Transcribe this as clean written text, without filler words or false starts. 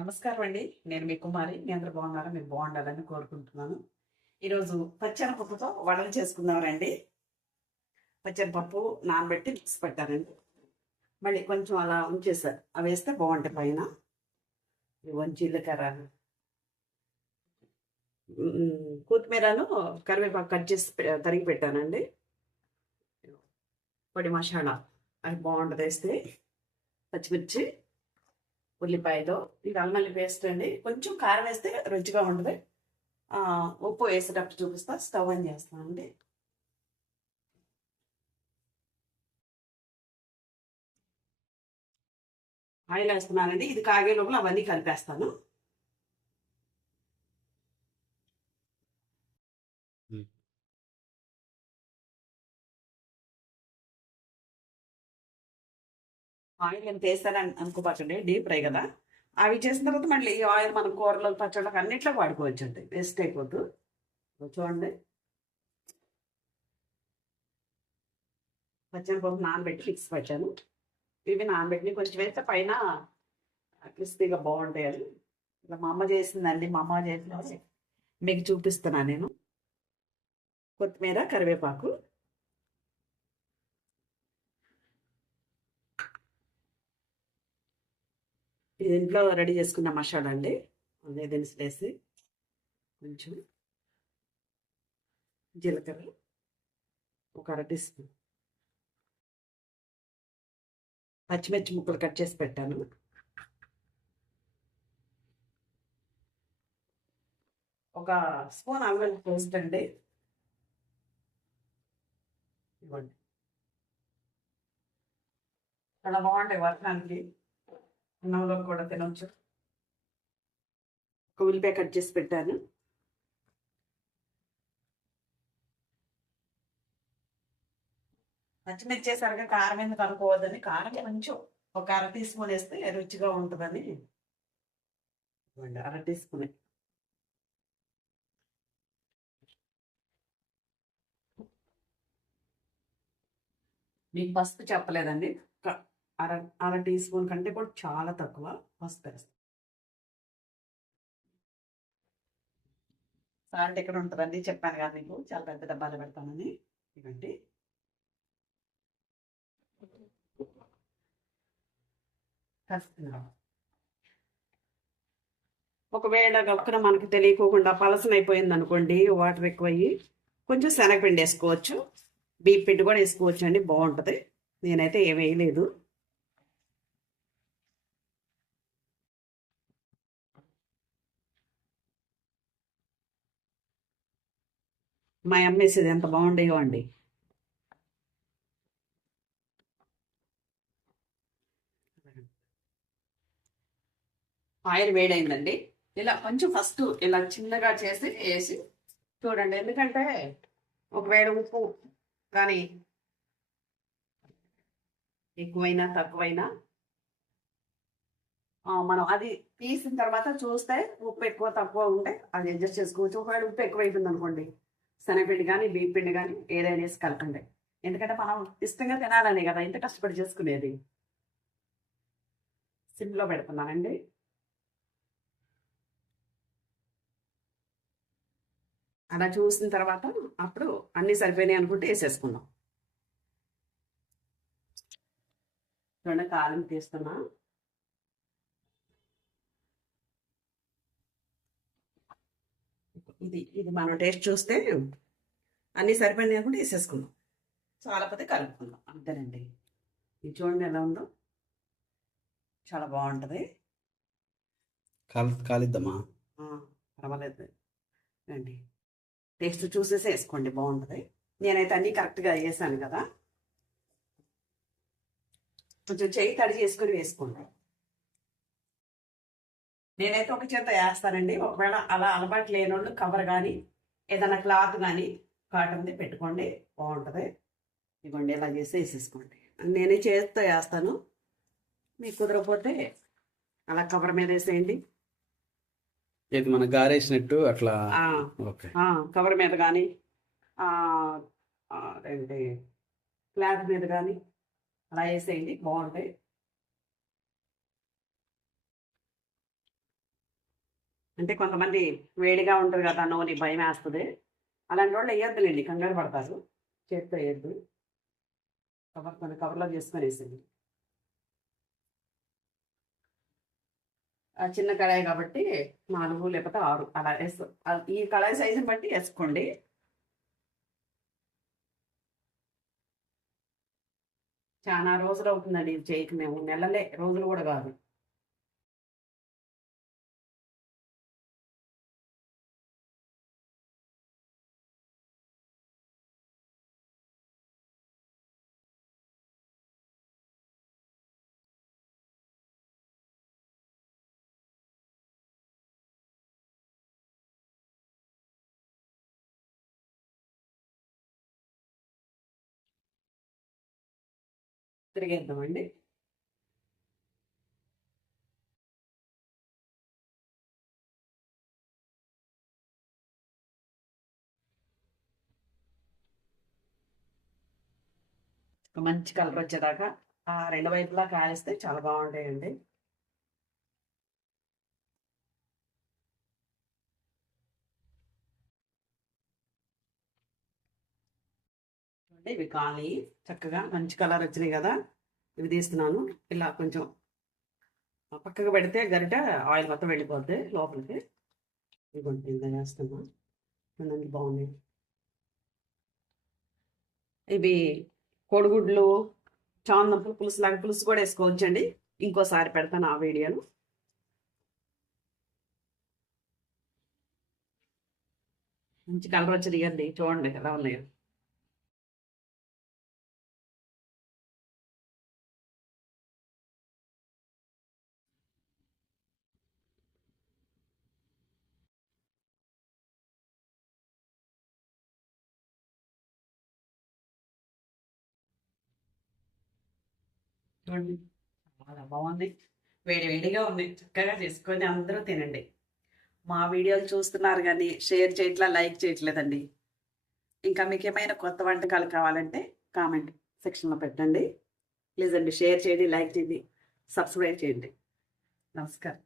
నమస్కారం అండి. నేను మీ కుమారి. మీ అందరూ బాగున్నారా? మీరు బాగుండాలని కోరుకుంటున్నాను. ఈరోజు పచ్చెనపప్పుతో వడలు చేసుకుందామండి. పచ్చెనపప్పు నానబెట్టి మిక్స్ పెట్టానండి. మళ్ళీ కొంచెం అలా ఉంచేసారు. అవి వేస్తే బాగుంటాయి పైన. ఇవన్నీ జీలకర్ర, కొత్తిమీరను కరివేపాకు కట్ చేసి తరిగి పెట్టానండి. పొడి మసాలా అది బాగుంటుంది వేస్తే. పచ్చిమిర్చి, ఉల్లిపాయలు, ఇది అల్లం పేస్ట్ అండి. కొంచెం కారం వేస్తే రుచిగా ఉంటుంది. ఉప్పు వేసేటప్పుడు చూపిస్తా. స్టవ్ ఆన్ చేస్తానండి. ఆయిల్ వేస్తున్నానండి. ఇది కాగే లోపల అవన్నీ కలిపేస్తాను. ఆయిల్ ఎంత వేస్తానని అనుకోపాచండి, డీప్ ఫ్రై కదా. అవి చేసిన తర్వాత మళ్ళీ ఈ ఆయిల్ మనం కూరలు పచ్చళ్ళకి అన్నిట్లో వాడుకోవచ్చు అండి, వేస్ట్ అయిపోద్దు. చూడండి, పచ్చనిపప్పు నానబెట్టి ఫిక్స్ పెట్టాను. ఇవి నానబెట్టి కొంచెం వేస్తే పైన క్రిస్పీగా బాగుంటాయి. అది ఇలా మా అమ్మ చేసిందండి. మా అమ్మ చేసిన మీకు చూపిస్తున్నా నేను. కొత్తిమీర, కరివేపాకు, ఇది ఇంట్లో రెడీ చేసుకున్న మసాలా అండి. అదే దినుసులు వేసి కొంచెం జీలకర్ర, ఒక అర టీ స్పూన్ పచ్చిమిర్చి ముక్కలు కట్ చేసి పెట్టాను. ఒక స్పూన్ అల్లం పేస్ట్ అండి. ఇవ్వండి, చాలా బాగుంటాయి వర్షానికి. అన్నంలో కూడా తినొచ్చు. ఒక ఉల్లిపాయ కట్ చేసి పెట్టాను. పచ్చిమిర్చి చేసరిగా కారం ఎందుకు అనుకోవద్దని, కారం కొంచెం ఒక అర టీ స్పూన్ వేస్తే రుచిగా ఉంటుందని. అర టీ స్పూన్. మీకు పసుపు చెప్పలేదండి. అర అర టీ స్పూన్ కంటే కూడా చాలా తక్కువ పసుపు వేస్తాను. సాల్ట్ ఎక్కడ ఉంటుందండి, చెప్పాను కదా మీకు, చాలా పెద్ద డబ్బాలు పెడతానని. ఇవ్వండి, కలుపుతున్నాను. ఒకవేళ గొక్కన మనకు తెలియకోకుండా పలసన అయిపోయింది అనుకోండి, వాటర్ ఎక్కువయ్యి కొంచెం శనగపిండి వేసుకోవచ్చు. బియ్య పిండి కూడా వేసుకోవచ్చు అండి, బాగుంటుంది. నేనైతే ఏం వేయలేదు. మా అమ్మ వేసేది ఎంత బాగుండేవో అండి. ఆయిల్ వేడైందండి. ఇలా కొంచెం ఫస్ట్ ఇలా చిన్నగా చేసి వేసి చూడండి. ఎందుకంటే ఒకవేళ ఉప్పు కానీ ఎక్కువైనా తక్కువైనా మనం అది తీసిన తర్వాత చూస్తే ఉప్పు ఎక్కువ తక్కువ ఉంటే అది అడ్జస్ట్ చేసుకోవచ్చు. ఒకవేళ ఉప్పు ఎక్కువ అయిపోయింది అనుకోండి, శనగపిండి కానీ బియ్య పిండి కానీ ఏదైనా వేసి కలపండి. ఎందుకంటే మనం ఇష్టంగా తినాలని కదా ఇంత కష్టపడి చేసుకునేది. సిమ్లో పెడుతున్నానండి. అలా చూసిన తర్వాత అప్పుడు అన్నీ సరిపోయినాయి అనుకుంటే వేసేసుకుందాం. చూడండి, కారం తీస్తున్నా. ఇది ఇది మనం టేస్ట్ చూస్తే అన్నీ సరిపోయినాయి అనుకుంటే వేసేసుకుందాం. చాలా పోతే కలుపుకుందాం, అంతేనండి. ఇది చూడండి ఎలా ఉందో, చాలా బాగుంటుంది. కాలిద్దామా? పర్వాలేదు అండి, టేస్ట్ చూసేసి వేసుకోండి, బాగుంటుంది. నేనైతే అన్నీ కరెక్ట్గా వేసాను కదా. కొంచెం చేయి తడి చేసుకొని వేసుకోండి. నేనైతే ఒక చేత వేస్తానండి. ఒకవేళ అలా అలవాటు లేని వాళ్ళు కవర్ కానీ ఏదైనా క్లాత్ కానీ కాటన్ది పెట్టుకోండి, బాగుంటుంది. ఇవ్వండి, ఇలా చేసి వేసేసుకోండి. నేనే చేతితో వేస్తాను. మీకు కుదరకపోతే అలా కవర్ మీద వేసేయండి. ఇది మన గారేసినట్టు అట్లా. ఓకే, కవర్ మీద కానీ ఏంటి క్లాత్ మీద కానీ అలా వేసేయండి, బాగుంటాయి. అంటే కొంతమంది వేడిగా ఉంటుంది కదా నూనె భయం వేస్తుంది. అలాంటి వాళ్ళు వేయొద్దులేండి, కంగారు పడతారు. చేతితో వేయద్దు, కొన్ని కవర్లో చేసుకొని వేసింది. ఆ చిన్న కడాయి కాబట్టి 4 లేకపోతే 6 అలా వేస్తాం. ఈ కడాయి సైజుని బట్టి వేసుకోండి. చాలా రోజులు అవుతుందండి ఇది చేయక, మేము నెలలే, రోజులు కూడా కాదు. తిరిగేద్దామండి. ఒక మంచి కలర్ వచ్చేదాకా ఆ రెండు వైపులా కాలిస్తే చాలా బాగుంటాయండి. చూడండి, ఇవి కాలి చక్కగా మంచి కలర్ వచ్చినాయి కదా. ఇవి తీస్తున్నాను. ఇలా కొంచెం పక్కకు పెడితే గరిట ఆయిల్ మొత్తం వెళ్ళిపోద్ది లోపలికి. ఇదిగోండి ఇలా వేస్తున్నా. చూడండి బాగున్నాయి. ఇవి కోడిగుడ్లు, చామదుంపలు పులుసు లాగా పులుసు కూడా వేసుకోవచ్చండి. ఇంకోసారి పెడతాను ఆ వీడియోను. మంచి కలర్ వచ్చి దిగండి, చూడండి ఎలా ఉన్నాయో. చూడండి చాలా బాగుంది, వేడి వేడిగా ఉంది. చక్కగా చేసుకొని అందరూ తినండి. మా వీడియోలు చూస్తున్నారు కానీ షేర్ చేయట్లా, లైక్ చేయట్లేదండి. ఇంకా మీకు ఏమైనా కొత్త వంటకాలు కావాలంటే కామెంట్ సెక్షన్లో పెట్టండి. ప్లీజ్ అండి, షేర్ చేయండి, లైక్ చేయండి, సబ్స్క్రైబ్ చేయండి. నమస్కారం.